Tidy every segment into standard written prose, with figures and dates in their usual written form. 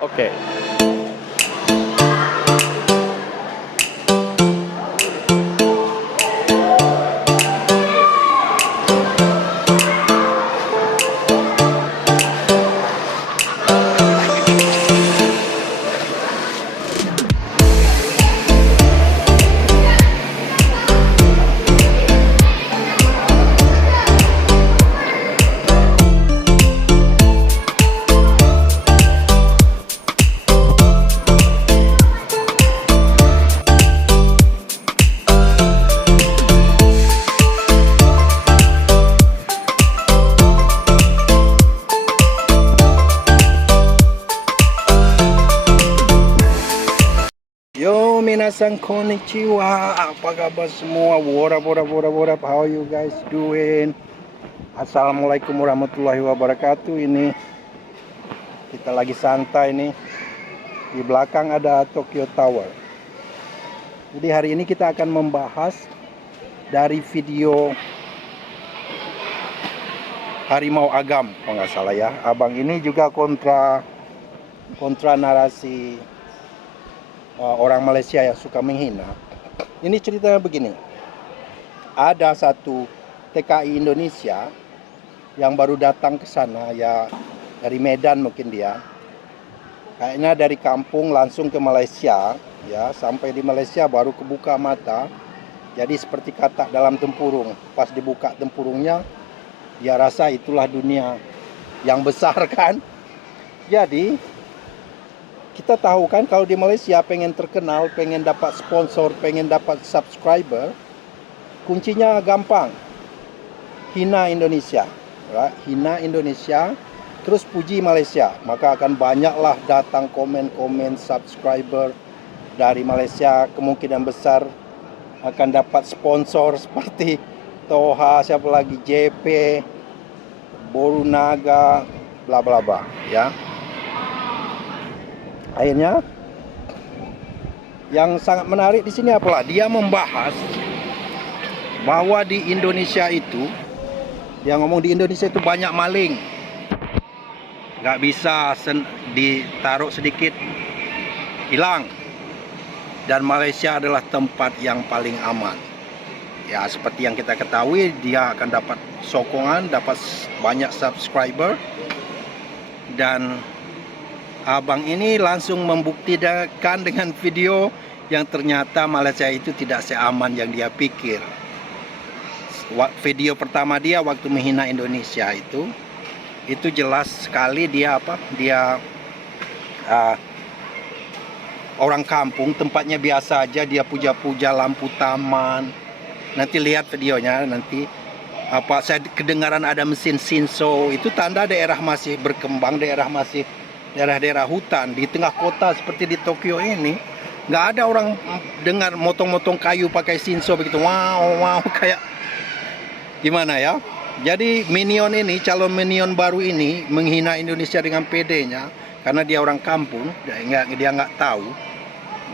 Oke. Yo, minasan konnichiwa. Apa kabar semua? What up? How you guys doing? Assalamualaikum warahmatullahi wabarakatuh. Ini kita lagi santai nih. Di belakang ada Tokyo Tower. Jadi hari ini kita akan membahas dari video Harimau Agam, kalau nggak salah ya. Abang ini juga kontra narasi orang Malaysia yang suka menghina. Ini ceritanya begini. Ada satu TKI Indonesia yang baru datang ke sana, ya dari Medan mungkin dia. Kayaknya dari kampung langsung ke Malaysia, ya sampai di Malaysia baru kebuka mata. Jadi seperti katak dalam tempurung. Pas dibuka tempurungnya, dia rasa itulah dunia yang besar kan. Jadi kita tahu kan kalau di Malaysia pengen terkenal, pengen dapat sponsor, pengen dapat subscriber, kuncinya gampang. Hina Indonesia, right? Hina Indonesia, terus puji Malaysia. Maka akan banyaklah datang komen-komen subscriber dari Malaysia. Kemungkinan besar akan dapat sponsor seperti Toha, siapa lagi, JP, Borunaga, bla bla bla, ya. Akhirnya yang sangat menarik di sini apalah, dia membahas bahwa di Indonesia itu, dia ngomong di Indonesia itu banyak maling, nggak bisa ditaruh sedikit hilang, dan Malaysia adalah tempat yang paling aman. Ya seperti yang kita ketahui, dia akan dapat sokongan, dapat banyak subscriber, dan abang ini langsung membuktikan dengan video yang ternyata Malaysia itu tidak seaman yang dia pikir. Video pertama dia waktu menghina Indonesia itu jelas sekali dia orang kampung, tempatnya biasa aja, dia puja-puja lampu taman. Nanti lihat videonya nanti. Saya kedengaran ada mesin Shinso, itu tanda daerah masih berkembang, daerah-daerah hutan di tengah kota seperti di Tokyo ini. Nggak ada orang dengar motong-motong kayu pakai Shinso begitu. Wow, kayak gimana ya. Jadi calon minion baru ini menghina Indonesia dengan pedenya karena dia orang kampung. Dia nggak tahu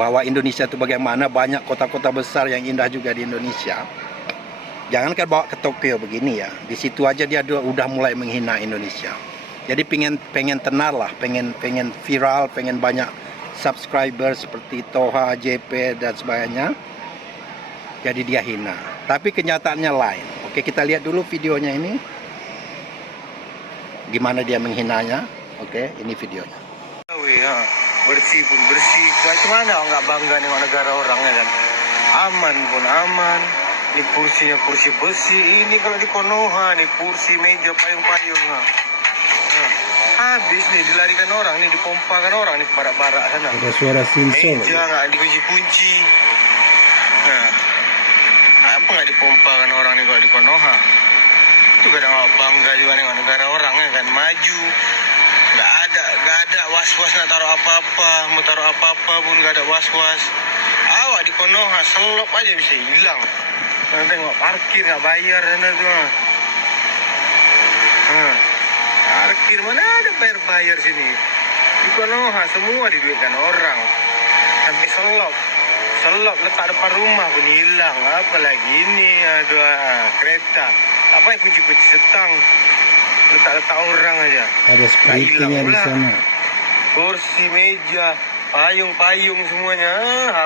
bahwa Indonesia itu bagaimana. Banyak kota-kota besar yang indah juga di Indonesia. Jangankan bawa ke Tokyo begini ya, di situ aja dia udah mulai menghina Indonesia. Jadi pengen tenar lah, pengen viral, pengen banyak subscriber seperti Toha, JP dan sebagainya. Jadi dia hina. Tapi kenyataannya lain. Oke, kita lihat dulu videonya ini. Gimana dia menghinanya. Oke, ini videonya. Bersih pun bersih. Gimana nggak bangga nengok negara orangnya kan? Aman pun aman. Ini kursinya kursi besi. Ini kalau di Konoha nih kursi meja payung-payung. Habis nih dilarikan orang nih, dipompakan orang nih ke barak-barak sana. Ada suara Shinso. Meja nggak dikunci-kunci. Nah, apa nggak dipompakan orang nih kalau di Konoha? Itu kadang nggak bangga juga nih negara orang kan, maju. Nggak ada was-was nak taruh apa-apa, mau taruh apa-apa pun nggak ada was-was. Awak di Konoha selop aja bisa hilang. Nah, tengok parkir nggak bayar sana tuh. Parkir mana ada bayar sini. Di Konoha semua diduitkan orang. Sampai selop letak depan rumah pun hilang. Apalagi ini kereta. Apa yang kunci setang letak orang aja. Ada security-nya di sana. kursi, meja, payung semuanya.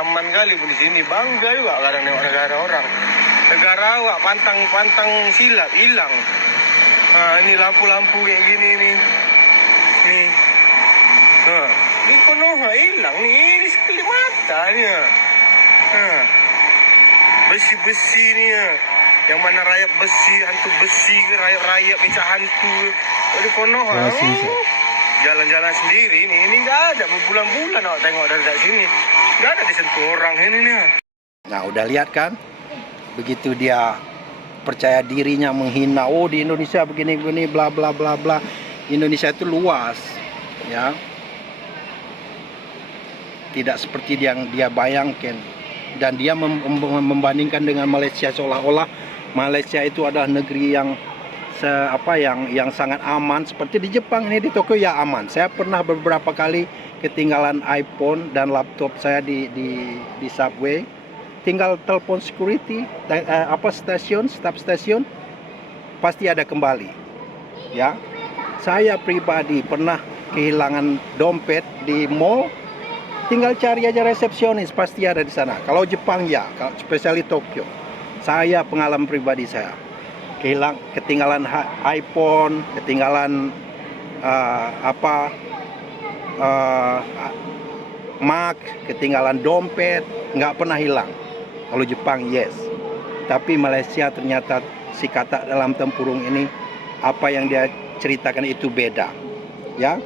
Aman kali pun di sini. Bangga juga kadang nengok negara orang. Negara awak pantang silap hilang. Ini lampu-lampu kayak gini nih. Nih. Ini Konoha hilang nih. Ini sekelip mata nih. Besi-besi nih ya. Yang mana rayap besi, hantu besi ke rayap-rayap becak hantu. Di Konoha. Jalan-jalan sendiri nih. Ini nggak ada berbulan-bulan awak tengok dari sini. Nggak ada disentuh orang ini nih. Nah, udah lihat kan? Begitu dia percaya dirinya menghina, oh di Indonesia begini-begini bla bla bla bla. Indonesia itu luas, ya. Tidak seperti yang dia bayangkan. Dan dia membandingkan dengan Malaysia seolah-olah Malaysia itu adalah negeri yang yang sangat aman. Seperti di Jepang ini, di Tokyo ya aman. Saya pernah beberapa kali ketinggalan iPhone dan laptop saya di subway. Tinggal telepon security, staf stasiun pasti ada kembali. Ya, saya pribadi pernah kehilangan dompet di mall. Tinggal cari aja resepsionis, pasti ada di sana. Kalau Jepang ya, spesiali Tokyo. Saya pengalaman pribadi saya. Ketinggalan iPhone, ketinggalan Mac, ketinggalan dompet, nggak pernah hilang. Kalau Jepang yes. Tapi Malaysia ternyata si kata dalam tempurung ini, apa yang dia ceritakan itu beda. Ya,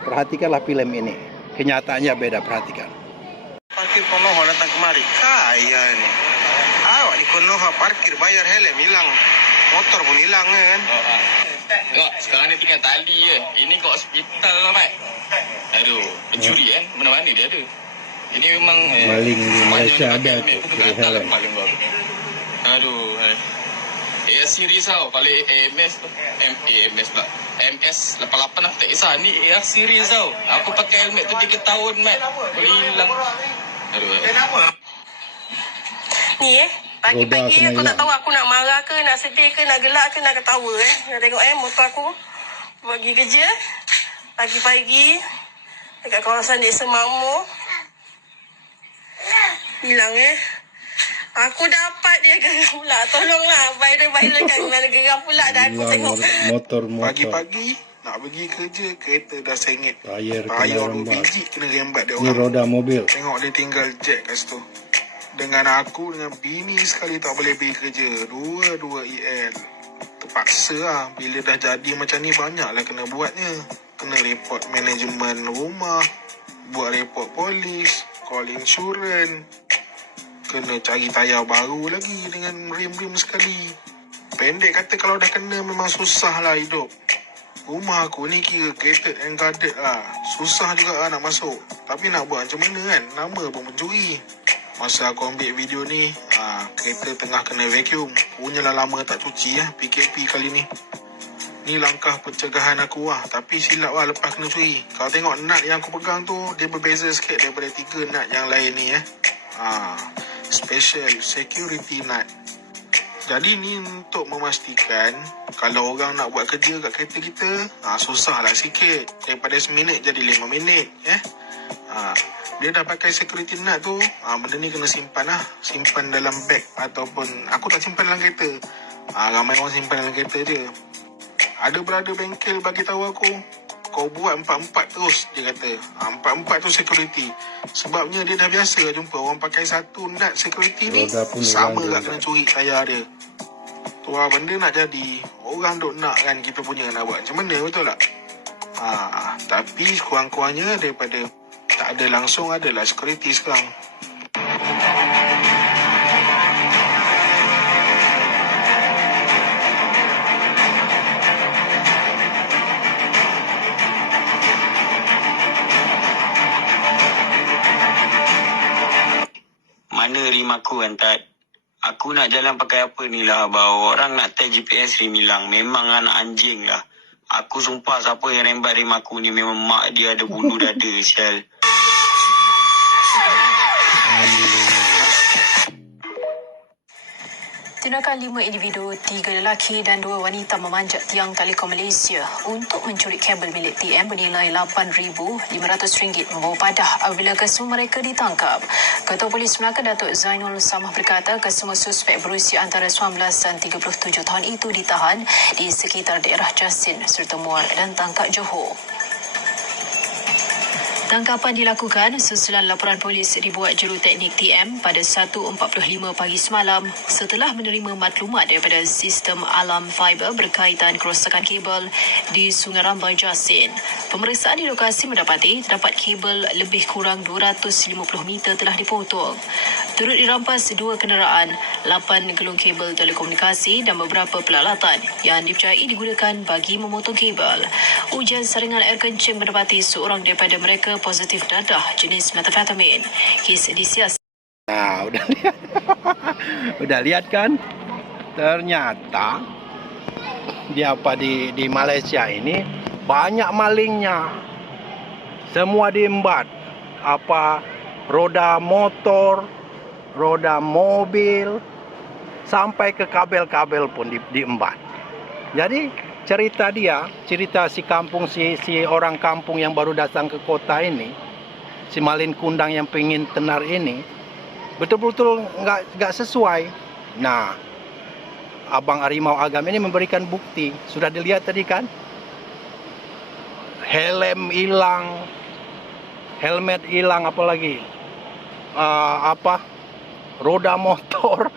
perhatikanlah film ini. Kenyataannya beda, perhatikan. Parkir Konoha datang kemari. Kaya nih. Awak di Konoha parkir bayar helm hilang. Motor pun hilang kan. Kok sekarang ni tinggal tali je. Ini kok hospital lah, Mat. Aduh, pencuri kan? Mana-mana dia ada. Ini memang maling di Malaysia ada tu curi helm. Aduh. Series tau. Kalau AMS tu AMS pula. MS 88 lah tak kisah. Ni series tau. Aku pakai helmet tu 3 tahun, Mat. Boleh hilang. Aduh. Ni pagi-pagi aku tak tahu aku nak marah ke, nak sedih ke, nak gelak ke, nak ketawa Nak tengok motor aku pergi kerja pagi-pagi dekat kawasan Desa Makmur. Hilang Aku dapat dia geram pula. Tolonglah viral kat mana geram pula dah aku tengok. Motor. Pagi-pagi nak pergi kerja, kereta dah sengit. Tayar 2 biji kena rembat dia Ni orang. roda mobil. Tengok dia tinggal jack kat situ. Dengan aku, dengan bini sekali tak boleh pergi kerja. Dua EL. Terpaksa lah. Bila dah jadi macam ni, banyaklah kena buatnya. Kena report manajemen rumah. Buat report polis. Call insurans. Kena cari tayar baru lagi dengan rim-rim sekali. Pendek kata kalau dah kena memang susah lah hidup. Rumah aku ni kira gated and guarded lah. Susah juga lah nak masuk. Tapi nak buat macam mana kan? Nama pun mencuri. Masa aku ambil video ni, kereta tengah kena vacuum. Punyalah lama tak cuci PKP kali ni. Ni langkah pencegahan aku lah. Tapi silap lah lepas kena curi. Kalau tengok nut yang aku pegang tu, dia berbeza sikit daripada 3 nut yang lain ni Special security nut. Jadi ni untuk memastikan kalau orang nak buat kerja kat kereta kita, susah lah sikit. Daripada 1 minit jadi 5 minit. Dia dah pakai security nut tu, benda ni kena simpan lah. Simpan dalam beg ataupun aku tak simpan dalam kereta. Ramai orang simpan dalam kereta je. Ada berada bengkel bagi tahu aku, kau buat 4-4 terus, dia kata. 4-4 tu security. Sebabnya dia dah biasa jumpa orang pakai 1 nut security ni, sama tak kena curi tayar dia. Tu benda nak jadi. Orang duk nak kan kita punya nak buat macam mana, betul tak? Tapi kurang-kurangnya daripada tak ada langsung, adalah security sekarang. Mana rim aku kan, Tat? Aku nak jalan pakai apa ni lah, abang. Orang nak tag GPS rim hilang. Memang anak anjing lah. Aku sumpah siapa yang rembat rim aku ni memang mak dia ada bulu dada, sial. Tindakan 5 individu, 3 lelaki dan 2 wanita memanjat tiang Telekom Malaysia untuk mencuri kabel milik TM bernilai RM8,500 membawa padah apabila kesemua mereka ditangkap. Ketua Polis Melaka Datuk Zainul Samah berkata kesemua suspek berusia antara 19 dan 37 tahun itu ditahan di sekitar daerah Jasin serta Muar dan Tangkak Johor. Tangkapan dilakukan sesudah laporan polis dibuat juruteknik TM pada 1.45 pagi semalam setelah menerima maklumat daripada sistem alam fiber berkaitan kerosakan kabel di Sungai Rambai Jasin. Pemeriksaan di lokasi mendapati terdapat kabel lebih kurang 250 meter telah dipotong. Turut dirampas 2 kenderaan, 8 gelung kabel telekomunikasi dan beberapa peralatan yang dipercayai digunakan bagi memotong kabel. Ujian saringan air kencing mendapati seorang daripada mereka positif dadah jenis metafetamin. Kes disiasat. Nah, udah lihat. Udah lihat kan? Ternyata di Malaysia ini banyak malingnya. Semua diembat. Roda motor, roda mobil, sampai ke kabel-kabel pun diembat. Jadi cerita si orang kampung yang baru datang ke kota ini, si Malin Kundang yang pengen tenar ini, betul-betul nggak sesuai. Nah, Abang Harimau Agam ini memberikan bukti. Sudah dilihat tadi kan? Helm hilang, helmet hilang, apalagi roda motor,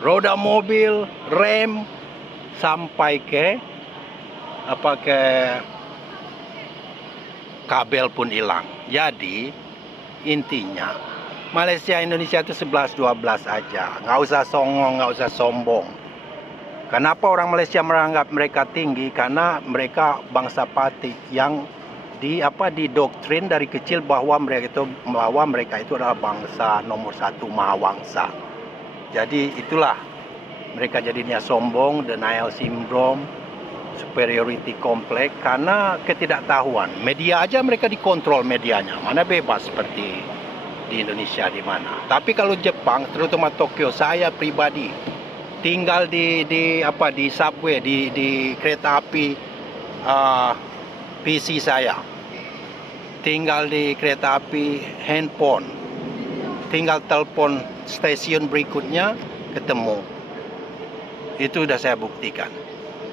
roda mobil, rem, sampai ke kabel pun hilang. Jadi intinya Malaysia Indonesia itu 11-12 aja. Nggak usah songong, nggak usah sombong. Kenapa orang Malaysia menganggap mereka tinggi? Karena mereka bangsa Batik yang didoktrin dari kecil bahwa mereka itu adalah bangsa nomor 1 mahawangsa. Jadi itulah mereka jadinya sombong, denial syndrome, superiority complex karena ketidaktahuan. Media aja mereka dikontrol medianya, mana bebas seperti di Indonesia di mana. Tapi kalau Jepang, terutama Tokyo, saya pribadi tinggal di subway, di kereta api PC saya. Tinggal di kereta api handphone. Tinggal telepon stasiun berikutnya ketemu. Itu sudah saya buktikan.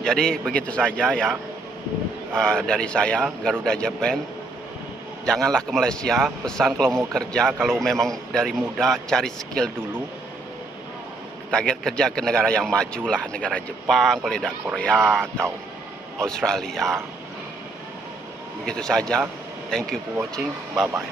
Jadi begitu saja ya dari saya, Garuda Japan. Janganlah ke Malaysia. Pesan kalau mau kerja, kalau memang dari muda cari skill dulu. Target kerja ke negara yang maju lah, negara Jepang, kalau tidak Korea atau Australia. Begitu saja. Thank you for watching. Bye bye.